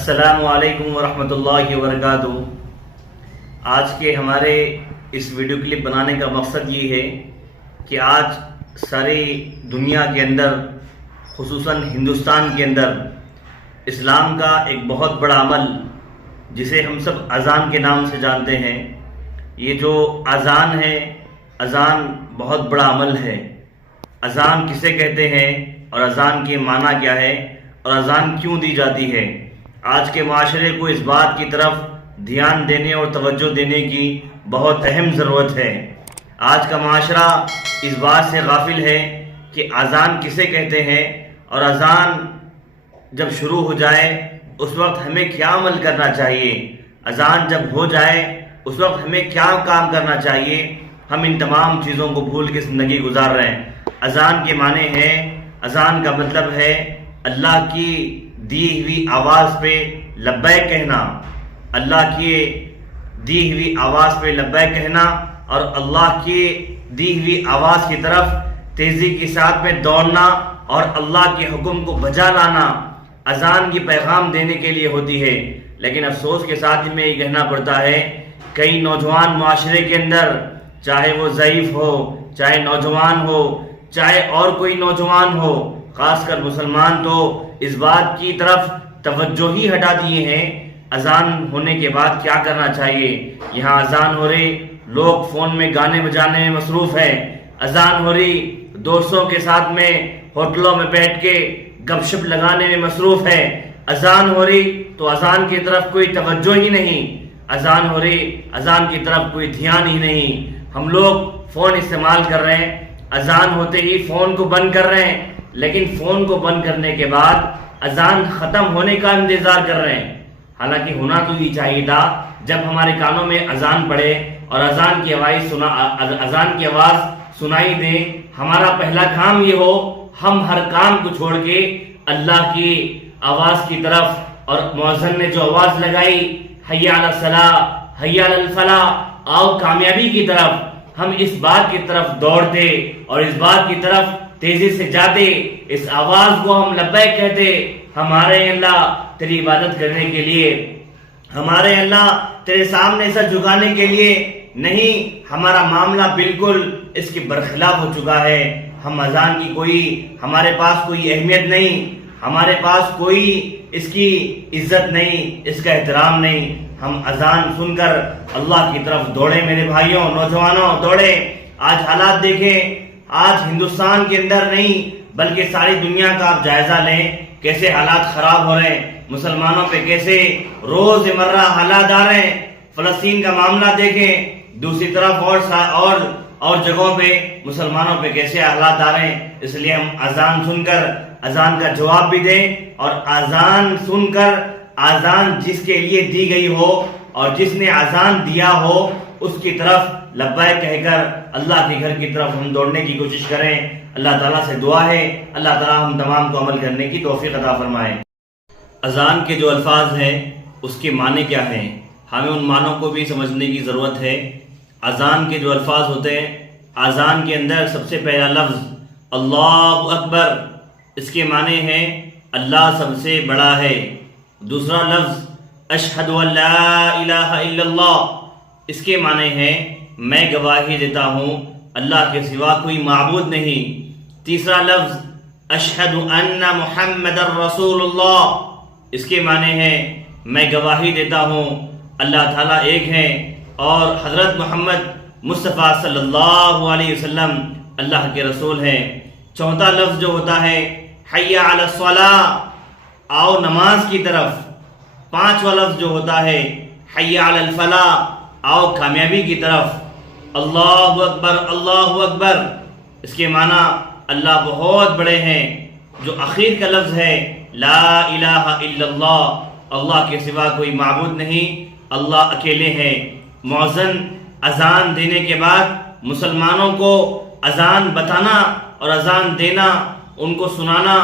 السلام علیکم ورحمۃ اللہ وبرکاتہ۔ آج کے ہمارے اس ویڈیو کلپ بنانے کا مقصد یہ ہے کہ آج ساری دنیا کے اندر خصوصاً ہندوستان کے اندر اسلام کا ایک بہت بڑا عمل جسے ہم سب اذان کے نام سے جانتے ہیں، یہ جو اذان ہے، اذان بہت بڑا عمل ہے۔ اذان کسے کہتے ہیں اور اذان کے معنی کیا ہے اور اذان کیوں دی جاتی ہے؟ آج کے معاشرے کو اس بات کی طرف دھیان دینے اور توجہ دینے کی بہت اہم ضرورت ہے۔ آج کا معاشرہ اس بات سے غافل ہے کہ اذان کسے کہتے ہیں اور اذان جب شروع ہو جائے اس وقت ہمیں کیا عمل کرنا چاہیے، اذان جب ہو جائے اس وقت ہمیں کیا کام کرنا چاہیے۔ ہم ان تمام چیزوں کو بھول کے زندگی گزار رہے ہیں۔ اذان کے معنی ہے، اذان کا مطلب ہے اللہ کی دی ہوئی آواز پہ لبیک کہنا، اللہ کی دی ہوئی آواز پہ لبیک کہنا اور اللہ کی دی ہوئی آواز کی طرف تیزی کے ساتھ میں دوڑنا اور اللہ کے حکم کو بجا لانا اذان کی پیغام دینے کے لیے ہوتی ہے۔ لیکن افسوس کے ساتھ میں یہ کہنا پڑتا ہے، کئی نوجوان معاشرے کے اندر، چاہے وہ ضعیف ہو، چاہے نوجوان ہو، چاہے اور کوئی نوجوان ہو، خاص کر مسلمان، تو اس بات کی طرف توجہ ہی ہٹا دیے ہیں اذان ہونے کے بعد کیا کرنا چاہیے۔ یہاں اذان ہو رہی، لوگ فون میں گانے بجانے میں مصروف ہیں، اذان ہو رہی، دوستوں کے ساتھ میں ہوٹلوں میں بیٹھ کے گپ شپ لگانے میں مصروف ہے، اذان ہو رہی تو اذان کی طرف کوئی توجہ ہی نہیں، اذان ہو رہی، اذان کی طرف کوئی دھیان ہی نہیں۔ ہم لوگ فون استعمال کر رہے ہیں، اذان ہوتے ہی فون کو بند کر رہے ہیں، لیکن فون کو بند کرنے کے بعد اذان ختم ہونے کا انتظار کر رہے ہیں۔ حالانکہ ہونا تو یہ چاہیے تھا، جب ہمارے کانوں میں اذان پڑے اور اذان کی آواز سنائی دے، ہمارا پہلا کام یہ ہو، ہم ہر کام کو چھوڑ کے اللہ کی آواز کی طرف، اور مؤذن نے جو آواز لگائی، حی علی الصلاۃ، حی علی الفلاح، آؤ کامیابی کی طرف، ہم اس بات کی طرف دوڑتے اور اس بات کی طرف تیزی سے جاتے، اس آواز کو ہم لبیک کہتے، ہمارے اللہ تیری عبادت کرنے کے لیے، ہمارے اللہ تیرے سامنے سر جھکانے کے لیے نہیں۔ ہمارا معاملہ بالکل اس کے برخلاف ہو چکا ہے۔ ہم اذان کی ہمارے پاس کوئی اہمیت نہیں، ہمارے پاس کوئی اس کی عزت نہیں، اس کا احترام نہیں۔ ہم اذان سن کر اللہ کی طرف دوڑے، میرے بھائیوں، نوجوانوں، دوڑے۔ آج حالات دیکھیں، آج ہندوستان کے اندر نہیں بلکہ ساری دنیا کا آپ جائزہ لیں، کیسے حالات خراب ہو رہے ہیں، مسلمانوں پہ کیسے روز مرہ حالات آ رہے ہیں۔ فلسطین کا معاملہ دیکھیں، دوسری طرف اور جگہوں پہ مسلمانوں پہ کیسے حالات آ رہے ہیں۔ اس لیے ہم اذان سن کر اذان کا جواب بھی دیں، اور اذان سن کر اذان جس کے لیے دی گئی ہو اور جس نے اذان دیا ہو اس کی طرف لبیک کہہ کر اللہ کے گھر کی طرف ہم دوڑنے کی کوشش کریں۔ اللہ تعالیٰ سے دعا ہے، اللہ تعالیٰ ہم تمام کو عمل کرنے کی توفیق عطا فرمائے۔ اذان کے جو الفاظ ہیں اس کے معنی کیا ہیں، ہمیں ان معنوں کو بھی سمجھنے کی ضرورت ہے۔ اذان کے جو الفاظ ہوتے ہیں، اذان کے اندر سب سے پہلا لفظ اللہ اکبر، اس کے معنی ہے اللہ سب سے بڑا ہے۔ دوسرا لفظ اشہد ان لا الہ الا اللہ، اس کے معنی ہے میں گواہی دیتا ہوں اللہ کے سوا کوئی معبود نہیں۔ تیسرا لفظ اشہد ان محمد رسول اللہ، اس کے معنی ہے میں گواہی دیتا ہوں اللہ تعالیٰ ایک ہے اور حضرت محمد مصطفیٰ صلی اللہ علیہ وسلم اللہ کے رسول ہیں۔ چوتھا لفظ جو ہوتا ہے حی علی الصلاۃ، آؤ نماز کی طرف۔ پانچواں لفظ جو ہوتا ہے حی علی الفلاح، آؤ کامیابی کی طرف۔ اللہ اکبر، اللہ اکبر، اس کے معنی اللہ بہت بڑے ہیں۔ جو اخیر کا لفظ ہے لا الہ الا اللہ، اللہ کے سوا کوئی معبود نہیں، اللہ اکیلے ہیں۔ مؤذن اذان دینے کے بعد مسلمانوں کو اذان بتانا اور اذان دینا، ان کو سنانا،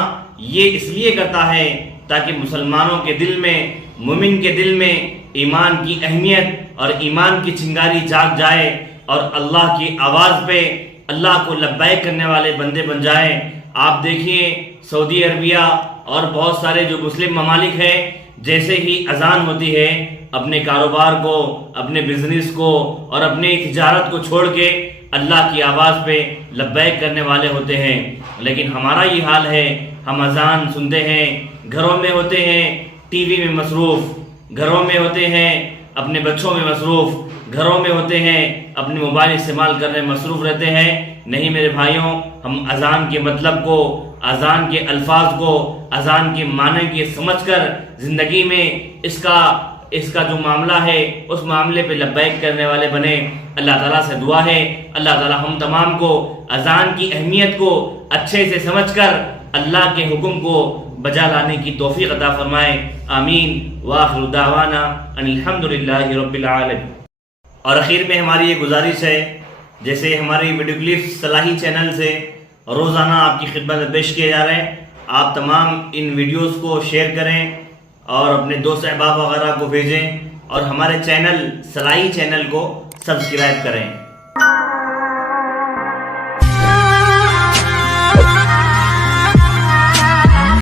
یہ اس لیے کرتا ہے تاکہ مسلمانوں کے دل میں، مومن کے دل میں ایمان کی اہمیت اور ایمان کی چنگاری جاگ جائے اور اللہ کی آواز پہ اللہ کو لبیک کرنے والے بندے بن جائیں۔ آپ دیکھیے سعودی عربیہ اور بہت سارے جو مسلم ممالک ہیں، جیسے ہی اذان ہوتی ہے اپنے کاروبار کو، اپنے بزنس کو اور اپنی تجارت کو چھوڑ کے اللہ کی آواز پہ لبیک کرنے والے ہوتے ہیں۔ لیکن ہمارا یہ حال ہے، ہم اذان سنتے ہیں، گھروں میں ہوتے ہیں ٹی وی میں مصروف، گھروں میں ہوتے ہیں اپنے بچوں میں مصروف، گھروں میں ہوتے ہیں اپنے موبائل استعمال کرنے میں مصروف رہتے ہیں۔ نہیں میرے بھائیوں، ہم اذان کے مطلب کو، اذان کے الفاظ کو، اذان کے معنی کی سمجھ کر زندگی میں اس کا جو معاملہ ہے اس معاملے پہ لبیک کرنے والے بنے۔ اللہ تعالیٰ سے دعا ہے اللہ تعالیٰ ہم تمام کو اذان کی اہمیت کو اچھے سے سمجھ کر اللہ کے حکم کو بجا لانے کی توفیق عطا فرمائے۔ آمین وآخر دعوانا ان الحمدللہ رب العالمین۔ اور اخیر میں ہماری یہ گزارش ہے، جیسے ہماری ویڈیو کلپس صلاحی چینل سے روزانہ آپ کی خدمت میں پیش کیے جا رہے ہیں، آپ تمام ان ویڈیوز کو شیئر کریں اور اپنے دوست احباب وغیرہ کو بھیجیں اور ہمارے چینل صلاحی چینل کو سبسکرائب کریں۔